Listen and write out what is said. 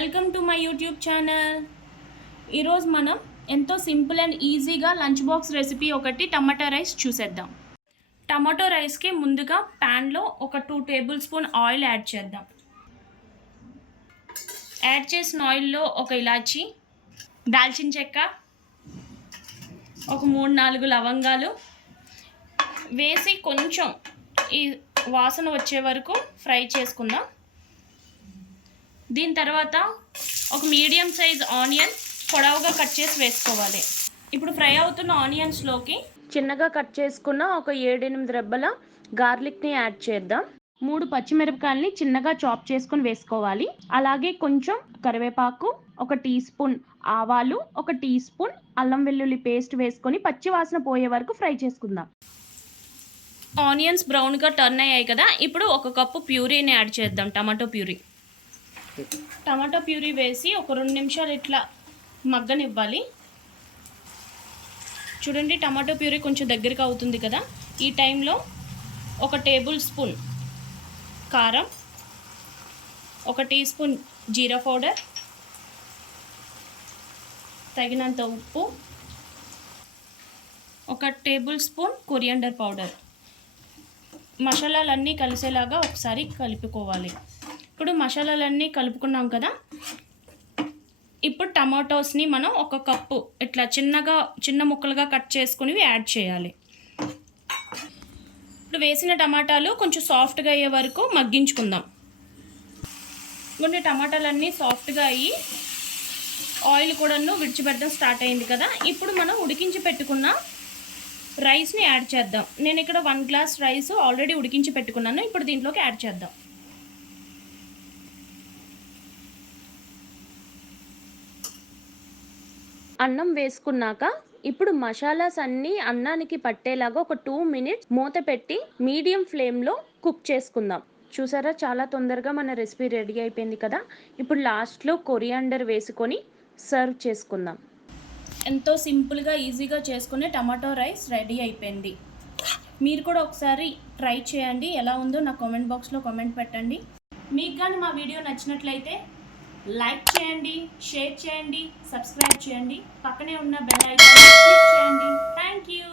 Welcome to my YouTube channel. ఈరోజు మనం ఎంతో సింపుల్ అండ్ ఈజీగా లంచ్ బాక్స్ రెసిపీ ఒకటి టమాటో రైస్ చూసేద్దాం. టమాటో రైస్కి ముందుగా ప్యాన్లో ఒక 2 టేబుల్ స్పూన్ ఆయిల్ యాడ్ చేద్దాం. యాడ్ చేసిన ఆయిల్లో ఒక ఇలాచీ, దాల్చిన చెక్క, ఒక 3-4 లవంగాలు వేసి కొంచెం ఈ వాసన వచ్చే వరకు ఫ్రై చేసుకుందాం. దీని తర్వాత ఒక మీడియం సైజ్ ఆనియన్ పొడవుగా కట్ చేసి వేసుకోవాలి. ఇప్పుడు ఫ్రై అవుతున్న ఆనియన్స్లోకి చిన్నగా కట్ చేసుకున్న ఒక 7-8 రెబ్బల గార్లిక్ని యాడ్ చేద్దాం. 3 పచ్చిమిరపకాయలని చిన్నగా చాప్ చేసుకుని వేసుకోవాలి. అలాగే కొంచెం కరివేపాకు, 1 టీ స్పూన్ ఆవాలు, 1 టీ స్పూన్ అల్లం వెల్లుల్లి పేస్ట్ వేసుకొని పచ్చి వాసన పోయే వరకు ఫ్రై చేసుకుందాం. ఆనియన్స్ బ్రౌన్గా టర్న్ అయ్యాయి కదా, ఇప్పుడు 1 కప్పు ప్యూరీని యాడ్ చేద్దాం. టమాటో ప్యూరీ వేసి ఒక 2 నిమిషాలు ఇట్లా మగ్గనివ్వాలి. చూడండి, టమాటో ప్యూరీ కొంచెం దగ్గరికి అవుతుంది కదా. ఈ టైంలో 1 టేబుల్ స్పూన్ కారం, 1 టీ స్పూన్ జీరా పౌడర్, తగినంత ఉప్పు, 1 టేబుల్ స్పూన్ కొరియాండర్ పౌడర్, మసాలాలన్నీ కలిసేలాగా ఒకసారి కలుపుకోవాలి. ఇప్పుడు మసాలాలన్నీ కలుపుకున్నాం కదా. ఇప్పుడు టమాటోస్ని మనం 1 కప్పు ఇట్లా చిన్న ముక్కలుగా కట్ చేసుకుని యాడ్ చేయాలి. ఇప్పుడు వేసిన టమాటాలు కొంచెం సాఫ్ట్గా అయ్యే వరకు మగ్గించుకుందాం. కొన్ని టమాటాలన్నీ సాఫ్ట్గా అయ్యి ఆయిల్ కూడాను విడిచిపెట్టడం స్టార్ట్ అయింది కదా. ఇప్పుడు మనం ఉడికించి పెట్టుకున్న రైస్ని యాడ్ చేద్దాం. నేను ఇక్కడ 1 గ్లాస్ రైస్ ఆల్రెడీ ఉడికించి పెట్టుకున్నాను. ఇప్పుడు దీంట్లోకి యాడ్ చేద్దాం. అన్నం వేసుకున్నాక ఇప్పుడు మసాలాస్ అన్నీ అన్నానికి పట్టేలాగా ఒక 2 మినిట్స్ మూత పెట్టి మీడియం ఫ్లేమ్లో కుక్ చేసుకుందాం. చూసారా, చాలా తొందరగా మన రెసిపీ రెడీ అయిపోయింది కదా. ఇప్పుడు లాస్ట్లో కొరియాండర్ వేసుకొని సర్వ్ చేసుకుందాం. ఎంతో సింపుల్గా ఈజీగా చేసుకునే టమాటో రైస్ రెడీ అయిపోయింది. మీరు కూడా ఒకసారి ట్రై చేయండి. ఎలా ఉందో నా కామెంట్ బాక్స్లో కామెంట్ పెట్టండి. మీకు కానీ మా వీడియో నచ్చినట్లయితే లైక్ చేయండి, షేర్ చేయండి, సబ్స్క్రైబ్ చేయండి, పక్కనే ఉన్న బెల్ ఐకాన్ క్లిక్ చేయండి. Thank you.